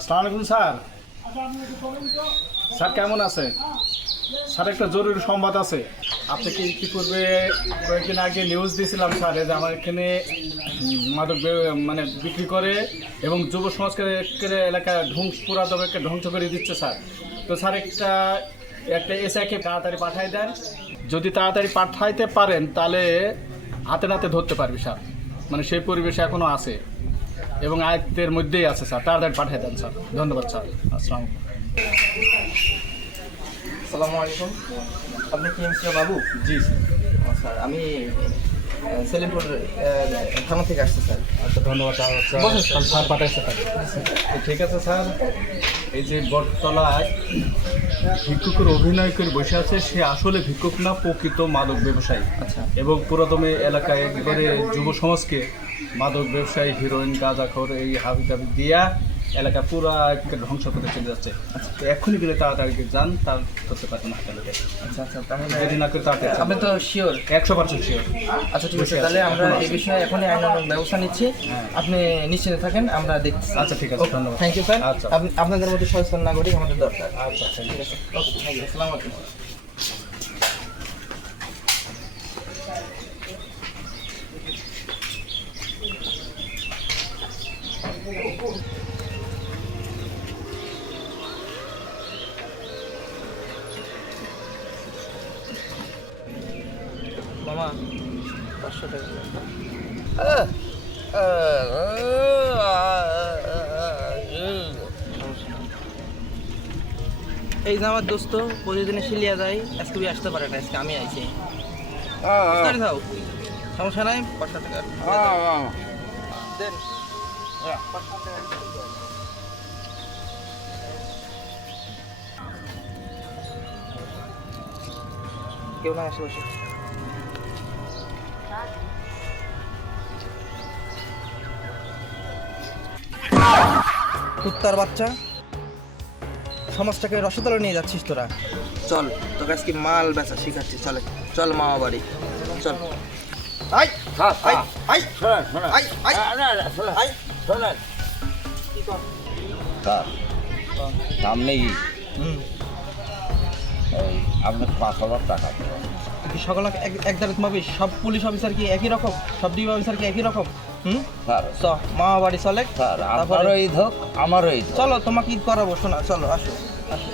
সালামালাইকুম sir. Sir, কেমন আছে স্যার, একটা জরুরি সংবাদ আছে। আপনি কি করবে, কয়েকদিন আগে নিউজ দিয়েছিলাম, স্যার যে আমার এখানে মাদক মানে বিক্রি করে এবং যুব একেবারে এলাকা ধ্বংস পুরা তবে একটা ধ্বংস করে দিচ্ছে, স্যার। তো, স্যার, একটা একটা এসআইকে তাড়াতাড়ি পাঠাই দেন। যদি তাড়াতাড়ি পাঠাইতে পারেন, তাহলে হাতে নাতে ধরতে পারবি, স্যার। মানে সেই পরিবেশ এখনও আছে। এবং আয়ত্তের মধ্যেই আছে স্যার। তাড়াতাড়ি পাঠিয়ে দেন স্যার। ধন্যবাদ স্যার। আসসালাম আসসালামু আলাইকুম। আপনি কি এমসি বাবু? জি স্যার। আমি সেলিমপুর থানা থেকে আসছি স্যার। আচ্ছা ধন্যবাদ স্যার। স্যার। পাঠাইছে স্যার। ঠিক আছে স্যার। এই যে বটতলায় ভিক্ষুকের অভিনয় করে বসে আছে সে আসলে ভিক্ষুক না প্রকৃত মাদক ব্যবসায়ী। আচ্ছা। এবং পুরাতন এলাকায় একবারে যুব সমাজকে মাদক ব্যবসায়ী হিরোইন গাঁজাখোর এই হাবি টাবি দিয়া এলাকা পুরা একেবারে ধ্বংস করে চলে যাচ্ছে। তো এক্ষুনি গেলে তাড়াতাড়ি যান তার করতে পারবেন না আচ্ছা আচ্ছা তাহলে যদি না করে তাড়াতাড়ি আপনি তো শিওর একশো পার্সেন্ট শিওর আচ্ছা ঠিক আছে তাহলে আমরা এই বিষয়ে এখনই আইনানুগ ব্যবস্থা নিচ্ছি। হ্যাঁ। আপনি নিশ্চিন্তে থাকেন আমরা দেখছি আচ্ছা ঠিক আছে ধন্যবাদ। থ্যাংক ইউ স্যার আপনাদের মধ্যে সচেতন নাগরিক আমাদের দরকার। আচ্ছা আচ্ছা ঠিক আছে। ওকে থ্যাংক ইউ আসসালামু আলাইকুম। মামা পাঁচশো টাকা এই যে আমার দোস্ত প্রতিদিনে শিলিয়া যায় আজকে আসতে পারে না আজকে আমি আইছি। তাড়াতাড়ি দাও। সমস্যা নাই পাঁচশো টাকা। দেন। কেউ না আশেপাশে। কুত্তার বাচ্চা। সমাজটাকে রসতলে নিয়ে যাচ্ছিস তোরা। চল, তোকে আজকে মাল বেচা শিখাচ্ছি, চলে। চল মামা বাড়ি চল। আই আই আই শোনেন শোনেন। আই আই না, না, শোনেন, আই। শোনেন। কি কর স্যার সামনে কি হুম এই আপনার পাঁচ হাজার টাকা। কি এক এক দাঁড়ে তোমাবি সব পুলিশ অফিসার কি একই রকম? সব ডিবি অফিসার কি একই রকম? হুম? স্যার। চ মামা বাড়ি চলে স্যার আপনারও ঈদ হোক আমারও ঈদ চলো তোমাকে ঈদ করাবো শোনা চলো আসো আসো।